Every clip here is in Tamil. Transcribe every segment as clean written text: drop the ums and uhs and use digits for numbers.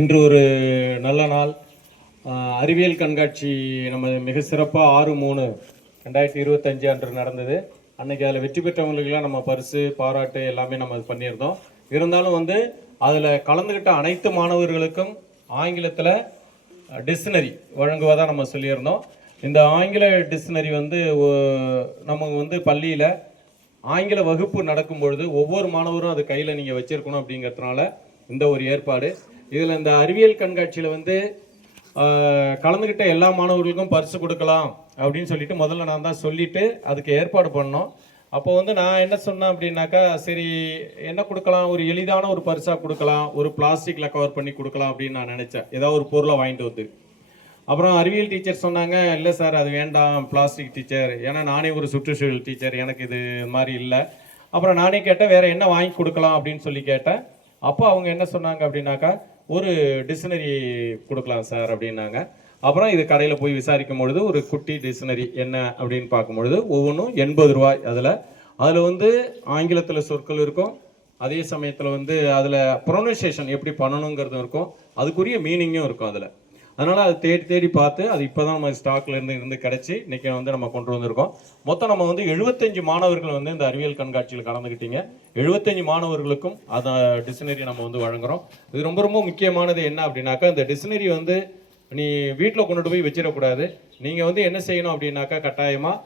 இன்று ஒரு நல்ல நாள். அறிவியல் கண்காட்சி நம்ம மிக சிறப்பாக 6/3/2025 அன்று நடந்தது. அன்றைக்கி அதில் வெற்றி பெற்றவங்களுக்கெல்லாம் நம்ம பரிசு பாராட்டு எல்லாமே நம்ம பண்ணியிருந்தோம். இருந்தாலும் அதில் கலந்துக்கிட்ட அனைத்து மாணவர்களுக்கும் ஆங்கிலத்தில் டிக்ஷனரி வழங்குவதாக நம்ம சொல்லியிருந்தோம். இந்த ஆங்கில டிக்ஷனரி நம்ம பள்ளியில் ஆங்கில வகுப்பு நடக்கும் பொழுது ஒவ்வொரு மாணவரும் அது கையில் நீங்கள் வச்சுருக்கணும் அப்படிங்கிறதுனால இந்த ஒரு ஏற்பாடு. இதில் இந்த அறிவியல் கண்காட்சியில் கலந்துக்கிட்ட எல்லா மாணவர்களுக்கும் பரிசு கொடுக்கலாம் அப்படின்னு சொல்லிட்டு முதல்ல நான் தான் சொல்லிவிட்டு அதுக்கு ஏற்பாடு பண்ணோம். அப்போ நான் என்ன சொன்னேன் அப்படின்னாக்கா, சரி என்ன கொடுக்கலாம், ஒரு எளிதான ஒரு பரிசாக கொடுக்கலாம், ஒரு பிளாஸ்டிக்கில் கவர் பண்ணி கொடுக்கலாம் அப்படின்னு நான் நினச்சேன். ஏதாவது ஒரு பொருளை வாங்கிட்டு வந்து. அப்புறம் அறிவியல் டீச்சர் சொன்னாங்க, இல்லை சார் அது வேண்டாம் பிளாஸ்டிக் டீச்சர், ஏன்னா நானே ஒரு சுற்றுச்சூழல் டீச்சர், எனக்கு இது மாதிரி இல்லை. அப்புறம் நானே கேட்டேன் வேறு என்ன வாங்கி கொடுக்கலாம் அப்படின்னு சொல்லி கேட்டேன். அப்போ அவங்க என்ன சொன்னாங்க அப்படின்னாக்கா, ஒரு டிக்ஷனரி கொடுக்கலாம் சார் அப்படின்னாங்க. அப்புறம் இது கடையில் போய் விசாரிக்கும் பொழுது ஒரு குட்டி டிக்ஷனரி என்ன அப்படின்னு பார்க்கும்பொழுது ஒவ்வொன்றும் 80 ரூபாய். அதில் ஆங்கிலத்தில் சொற்கள் இருக்கும், அதே சமயத்தில் அதில் ப்ரொனன்சியேஷன் எப்படி பண்ணணுங்கிறது இருக்கும், அதுக்குரிய மீனிங்கும் இருக்கும் அதில். அதனால் அதை தேடி தேடி பார்த்து அது இப்போ தான் நம்ம ஸ்டாக்ல இருந்து கிடச்சி இன்றைக்கி நம்ம கொண்டு வந்திருக்கோம். மொத்தம் நம்ம 75 மாணவர்கள் இந்த அறிவியல் கண்காட்சியில் கலந்துக்கிட்டீங்க. 75 மாணவர்களுக்கும் அந்த டிக்ஷனரி நம்ம வழங்குகிறோம். இது ரொம்ப ரொம்ப முக்கியமானது என்ன அப்படின்னாக்கா, இந்த டிக்ஷனரி நீ வீட்டில் கொண்டுட்டு போய் வச்சிடக்கூடாது. நீங்கள் என்ன செய்யணும் அப்படின்னாக்கா, கட்டாயமாக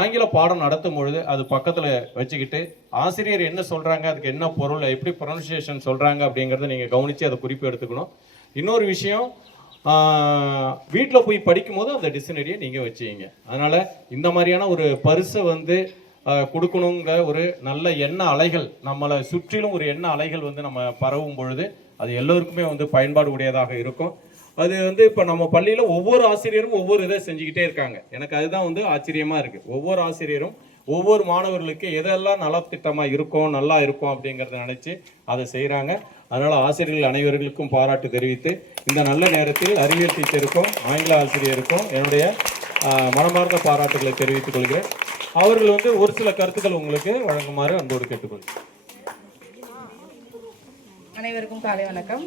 ஆங்கில பாடம் நடத்தும் பொழுது அது பக்கத்தில் வச்சுக்கிட்டு ஆசிரியர் என்ன சொல்கிறாங்க, அதுக்கு என்ன பொருள், எப்படி ப்ரொனன்சியேஷன் சொல்கிறாங்க அப்படிங்கிறத நீங்கள் கவனித்து அதை குறிப்பு எடுத்துக்கணும். இன்னொரு விஷயம், வீட்டில் போய் படிக்கும்போது அந்த டிக்ஷனரியை நீங்கள் வச்சுக்கிங்க. அதனால் இந்த மாதிரியான ஒரு பரிசை கொடுக்கணுங்கிற ஒரு நல்ல எண்ண அலைகள் நம்மளை சுற்றிலும் ஒரு எண்ண அலைகள் நம்ம பரவும் பொழுது அது எல்லோருக்குமே பயன்பாடு உடையதாக இருக்கும். அது இப்போ நம்ம பள்ளியில் ஒவ்வொரு ஆசிரியரும் ஒவ்வொரு இதை செஞ்சுக்கிட்டே இருக்காங்க. எனக்கு அதுதான் ஆச்சரியமாக இருக்குது. ஒவ்வொரு ஆசிரியரும் ஒவ்வொரு மாணவர்களுக்கு எதெல்லாம் நலத்திட்டமாக இருக்கும், நல்லா இருக்கும் அப்படிங்கிறத நினச்சி அதை செய்கிறாங்க. அதனால் ஆசிரியர்கள் அனைவர்களுக்கும் பாராட்டு தெரிவித்து இந்த நல்ல நேரத்தில் அறிவியல் டீச்சருக்கும் ஆங்கில ஆசிரியருக்கும் என்னுடைய மனமார்ந்த பாராட்டுகளை தெரிவித்துக் கொள்கிறேன். அவர்கள் ஒரு சில கருத்துக்கள் உங்களுக்கு வழங்குமாறு அன்போடு கேட்டுக்கொள்கிறேன். அனைவருக்கும் காலை வணக்கம்.